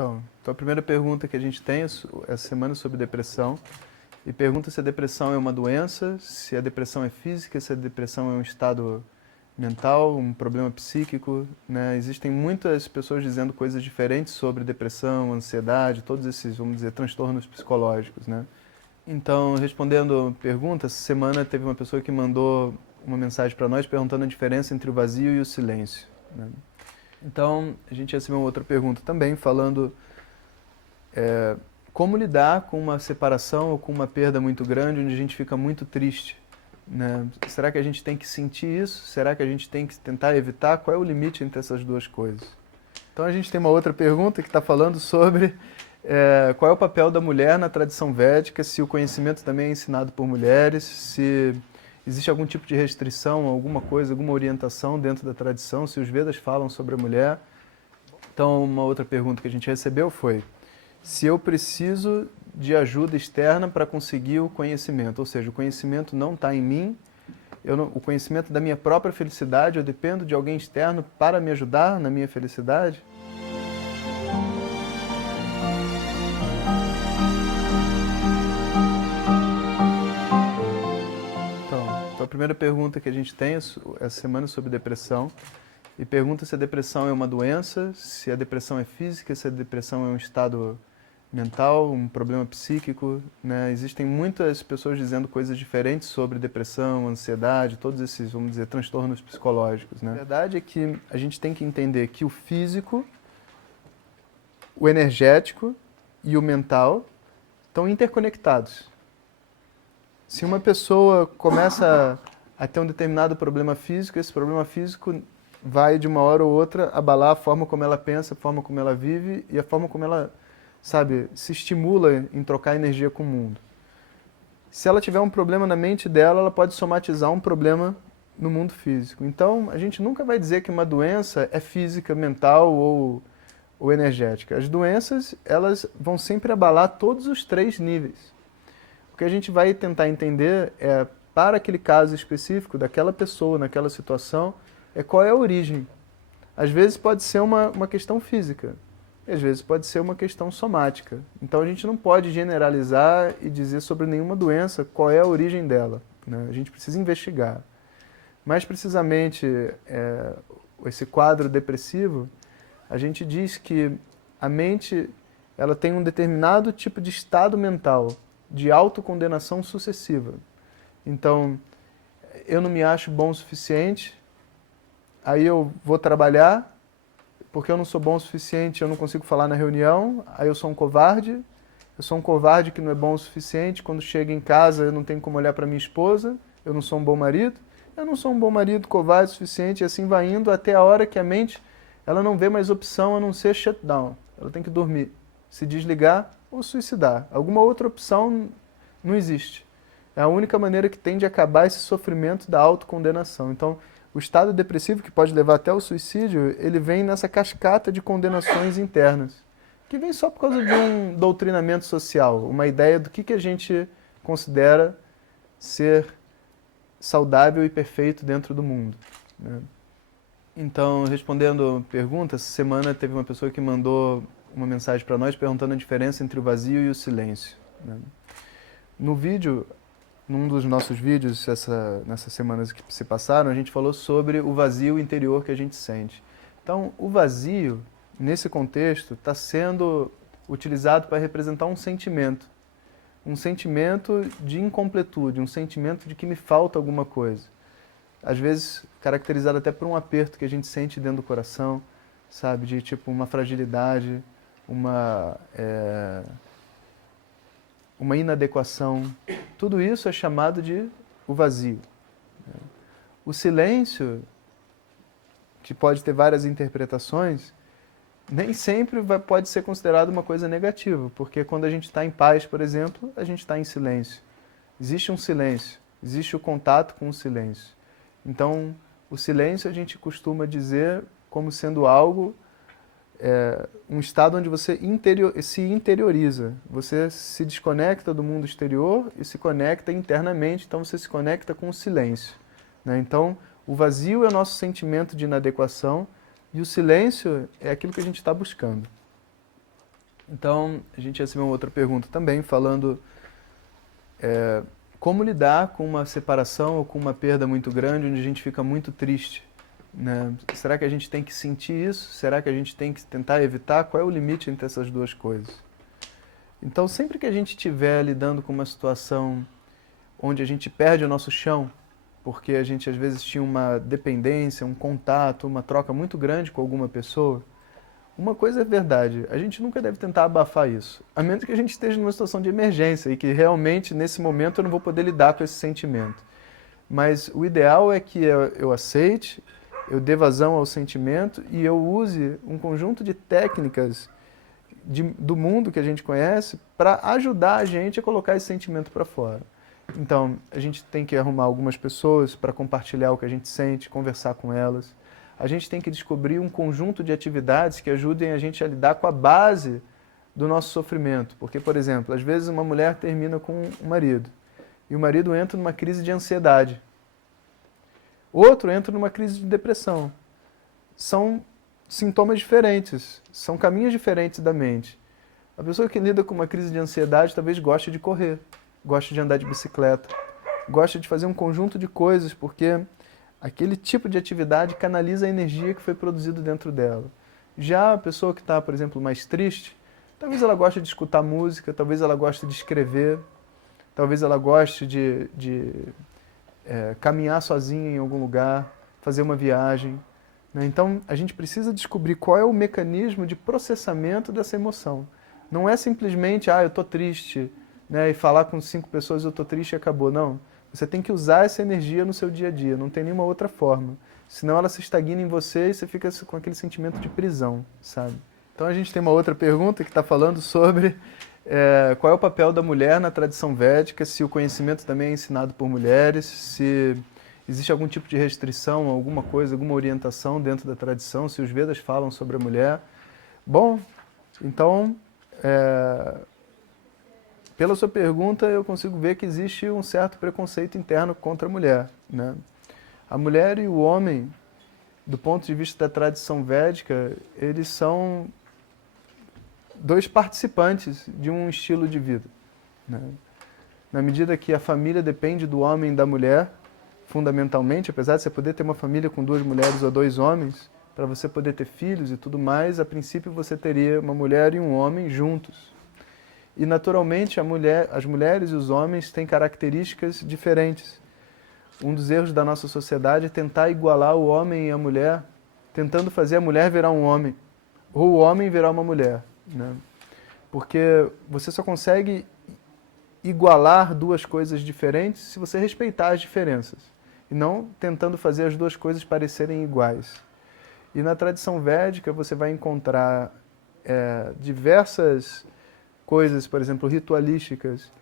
Então, a primeira pergunta que a gente tem essa semana sobre depressão, e pergunta se a depressão é uma doença, se a depressão é física, se a depressão é um estado mental, um problema psíquico, né? Existem muitas pessoas dizendo coisas diferentes sobre depressão, ansiedade, todos esses, vamos dizer, transtornos psicológicos, né? Então, respondendo a pergunta, essa semana teve uma pessoa que mandou uma mensagem para nós perguntando a diferença entre o vazio e o silêncio, né? Então, a gente recebeu uma outra pergunta também, falando como lidar com uma separação ou com uma perda muito grande, onde a gente fica muito triste, né? Será que a gente tem que sentir isso? Será que a gente tem que tentar evitar? Qual é o limite entre essas duas coisas? Então, a gente tem uma outra pergunta que está falando sobre qual é o papel da mulher na tradição védica, se o conhecimento também é ensinado por mulheres, se existe algum tipo de restrição, alguma coisa, alguma orientação dentro da tradição, se os Vedas falam sobre a mulher. Então, uma outra pergunta que a gente recebeu foi se eu preciso de ajuda externa para conseguir o conhecimento, ou seja, o conhecimento não está em mim, o conhecimento da minha própria felicidade, eu dependo de alguém externo para me ajudar na minha felicidade? Então, a primeira pergunta que a gente tem essa semana sobre depressão, e pergunta se a depressão é uma doença, se a depressão é física, se a depressão é um estado mental, um problema psíquico, né? Existem muitas pessoas dizendo coisas diferentes sobre depressão, ansiedade, todos esses, vamos dizer, transtornos psicológicos, né? A verdade é que a gente tem que entender que o físico, o energético e o mental estão interconectados. Se uma pessoa começa a ter um determinado problema físico, esse problema físico vai de uma hora ou outra abalar a forma como ela pensa, a forma como ela vive e a forma como ela, sabe, se estimula em trocar energia com o mundo. Se ela tiver um problema na mente dela, ela pode somatizar um problema no mundo físico. Então, a gente nunca vai dizer que uma doença é física, mental ou energética. As doenças, elas vão sempre abalar todos os três níveis. O que a gente vai tentar entender é, para aquele caso específico, daquela pessoa, naquela situação, qual é a origem. Às vezes pode ser uma questão física, e às vezes pode ser uma questão somática. Então a gente não pode generalizar e dizer sobre nenhuma doença qual é a origem dela, né? A gente precisa investigar. Mais precisamente, esse quadro depressivo, a gente diz que a mente ela tem um determinado tipo de estado mental, de autocondenação sucessiva. Então, eu não me acho bom o suficiente, aí eu vou trabalhar, porque eu não sou bom o suficiente, eu não consigo falar na reunião, aí eu sou um covarde que não é bom o suficiente, quando chego em casa eu não tenho como olhar para minha esposa, eu não sou um bom marido, covarde o suficiente, e assim vai indo até a hora que a mente ela não vê mais opção a não ser shutdown, ela tem que dormir, se desligar ou suicidar. Alguma outra opção não existe. É a única maneira que tem de acabar esse sofrimento da autocondenação. Então, o estado depressivo, que pode levar até o suicídio, ele vem nessa cascata de condenações internas, que vem só por causa de um doutrinamento social, uma ideia do que a gente considera ser saudável e perfeito dentro do mundo, né? Então, respondendo a pergunta, essa semana teve uma pessoa que mandou uma mensagem para nós perguntando a diferença entre o vazio e o silêncio, né? No vídeo, num dos nossos vídeos, nessas semanas que se passaram, a gente falou sobre o vazio interior que a gente sente. Então, o vazio, nesse contexto, está sendo utilizado para representar um sentimento de incompletude, um sentimento de que me falta alguma coisa. Às vezes, caracterizado até por um aperto que a gente sente dentro do coração, sabe, de tipo uma fragilidade, uma inadequação. Tudo isso é chamado de o vazio. O silêncio, que pode ter várias interpretações, nem sempre pode ser considerado uma coisa negativa, porque quando a gente está em paz, por exemplo, a gente está em silêncio. Existe um silêncio, existe o contato com o silêncio. Então, o silêncio a gente costuma dizer como sendo algo, um estado onde você se interioriza, você se desconecta do mundo exterior e se conecta internamente, então você se conecta com o silêncio, né? Então, o vazio é o nosso sentimento de inadequação e o silêncio é aquilo que a gente está buscando. Então, a gente recebeu uma outra pergunta também, falando como lidar com uma separação ou com uma perda muito grande, onde a gente fica muito triste, né? Será que a gente tem que sentir isso? Será que a gente tem que tentar evitar? Qual é o limite entre essas duas coisas? Então, sempre que a gente estiver lidando com uma situação onde a gente perde o nosso chão, porque a gente às vezes tinha uma dependência, um contato, uma troca muito grande com alguma pessoa, uma coisa é verdade, a gente nunca deve tentar abafar isso, a menos que a gente esteja numa situação de emergência e que realmente nesse momento eu não vou poder lidar com esse sentimento. Mas o ideal é que eu aceite, eu dê vazão ao sentimento e eu use um conjunto de técnicas do mundo que a gente conhece para ajudar a gente a colocar esse sentimento para fora. Então, a gente tem que arrumar algumas pessoas para compartilhar o que a gente sente, conversar com elas. A gente tem que descobrir um conjunto de atividades que ajudem a gente a lidar com a base do nosso sofrimento. Porque, por exemplo, às vezes uma mulher termina com um marido e o marido entra numa crise de ansiedade. Outro entra numa crise de depressão. São sintomas diferentes, são caminhos diferentes da mente. A pessoa que lida com uma crise de ansiedade talvez goste de correr, goste de andar de bicicleta, goste de fazer um conjunto de coisas, porque aquele tipo de atividade canaliza a energia que foi produzida dentro dela. Já a pessoa que está, por exemplo, mais triste, talvez ela goste de escutar música, talvez ela goste de escrever, talvez ela goste de caminhar sozinha em algum lugar, fazer uma viagem. Né? Então, a gente precisa descobrir qual é o mecanismo de processamento dessa emoção. Não é simplesmente, eu estou triste, né, e falar com 5 pessoas eu estou triste e acabou. Não. Você tem que usar essa energia no seu dia a dia, não tem nenhuma outra forma. Senão ela se estagna em você e você fica com aquele sentimento de prisão, sabe? Então a gente tem uma outra pergunta que está falando sobre qual é o papel da mulher na tradição védica, se o conhecimento também é ensinado por mulheres, se existe algum tipo de restrição, alguma coisa, alguma orientação dentro da tradição, se os Vedas falam sobre a mulher. Bom, então, pela sua pergunta, eu consigo ver que existe um certo preconceito interno contra a mulher, né? A mulher e o homem, do ponto de vista da tradição védica, eles são 2 participantes de um estilo de vida, né? Na medida que a família depende do homem e da mulher, fundamentalmente, apesar de você poder ter uma família com 2 mulheres ou 2 homens, para você poder ter filhos e tudo mais, a princípio você teria uma mulher e um homem juntos. E naturalmente as mulheres e os homens têm características diferentes. Um dos erros da nossa sociedade é tentar igualar o homem e a mulher, tentando fazer a mulher virar um homem, ou o homem virar uma mulher, né? Porque você só consegue igualar 2 coisas diferentes se você respeitar as diferenças, e não tentando fazer as 2 coisas parecerem iguais. E na tradição védica você vai encontrar diversas coisas, por exemplo, ritualísticas,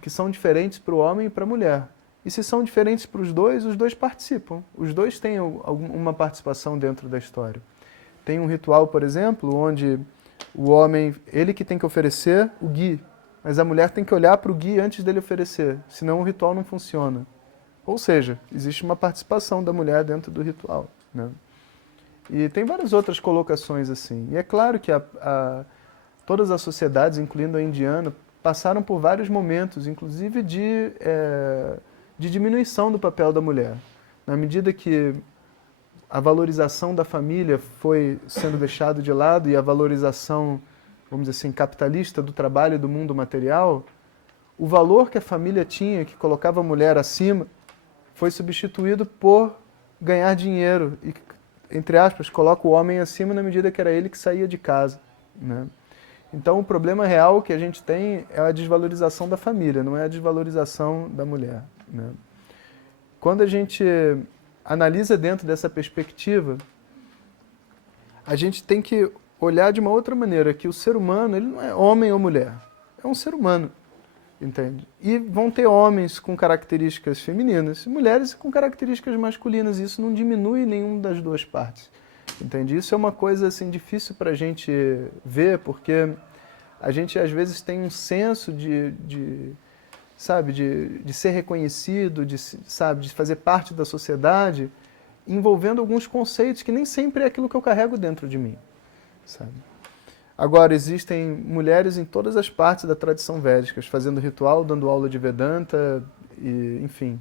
que são diferentes para o homem e para a mulher. E se são diferentes para os 2 participam. Os 2 têm uma participação dentro da história. Tem um ritual, por exemplo, onde o homem, ele que tem que oferecer o ghee, mas a mulher tem que olhar para o ghee antes dele oferecer, senão o ritual não funciona. Ou seja, existe uma participação da mulher dentro do ritual, né? E tem várias outras colocações assim. E é claro que todas as sociedades, incluindo a indiana, passaram por vários momentos, inclusive de diminuição do papel da mulher. Na medida que a valorização da família foi sendo deixada de lado e a valorização, vamos dizer assim, capitalista do trabalho e do mundo material, o valor que a família tinha, que colocava a mulher acima, foi substituído por ganhar dinheiro e, entre aspas, coloca o homem acima na medida que era ele que saía de casa, né? Então o problema real que a gente tem é a desvalorização da família, não é a desvalorização da mulher, né? Quando a gente analisa dentro dessa perspectiva, a gente tem que olhar de uma outra maneira, que o ser humano, ele não é homem ou mulher, é um ser humano, entende? E vão ter homens com características femininas, mulheres com características masculinas, e isso não diminui nenhuma das 2 partes, entende? Isso é uma coisa assim difícil para a gente ver, porque a gente às vezes tem um senso de ser reconhecido, de fazer parte da sociedade, envolvendo alguns conceitos que nem sempre é aquilo que eu carrego dentro de mim, sabe? Agora, existem mulheres em todas as partes da tradição védica, fazendo ritual, dando aula de Vedanta, e, enfim.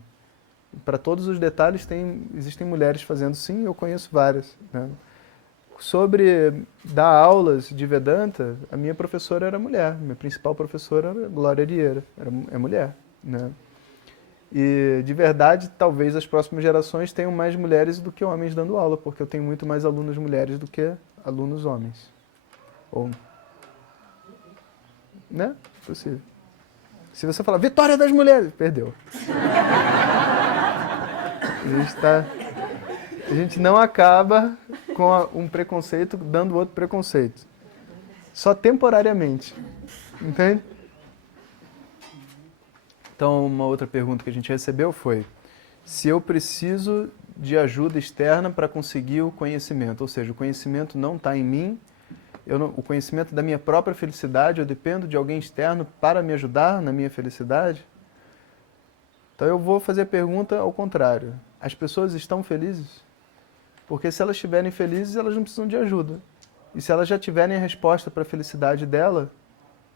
Para todos os detalhes, existem mulheres fazendo sim, eu conheço várias. Né? Sobre dar aulas de Vedanta, a minha professora era mulher, minha principal professora era Glória Arieira, é mulher. Né? E, de verdade, talvez as próximas gerações tenham mais mulheres do que homens dando aula, porque eu tenho muito mais alunas mulheres do que alunos homens. Ou, né? Possível. Se você falar, vitória das mulheres, perdeu. A gente não acaba com um preconceito dando outro preconceito. Só temporariamente. Entende? Então, uma outra pergunta que a gente recebeu foi se eu preciso de ajuda externa para conseguir o conhecimento. Ou seja, o conhecimento não está em mim, o conhecimento da minha própria felicidade, eu dependo de alguém externo para me ajudar na minha felicidade? Então eu vou fazer a pergunta ao contrário. As pessoas estão felizes? Porque se elas estiverem felizes, elas não precisam de ajuda. E se elas já tiverem a resposta para a felicidade dela,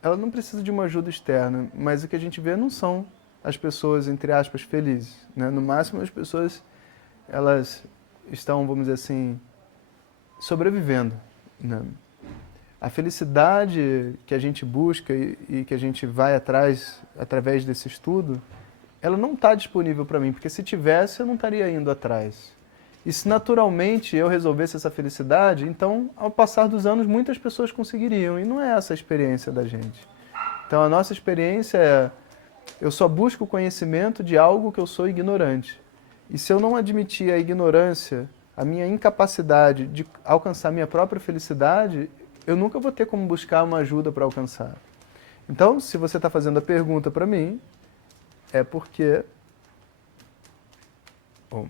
ela não precisa de uma ajuda externa. Mas o que a gente vê não são as pessoas, entre aspas, felizes. Né? No máximo, as pessoas elas estão, vamos dizer assim, sobrevivendo. Né? A felicidade que a gente busca e que a gente vai atrás através desse estudo, ela não está disponível para mim, porque se tivesse, eu não estaria indo atrás. E se naturalmente eu resolvesse essa felicidade, então, ao passar dos anos, muitas pessoas conseguiriam. E não é essa a experiência da gente. Então, a nossa experiência é, eu só busco o conhecimento de algo que eu sou ignorante. E se eu não admitir a ignorância, a minha incapacidade de alcançar minha própria felicidade, eu nunca vou ter como buscar uma ajuda para alcançar. Então, se você está fazendo a pergunta para mim, é porque... Bom.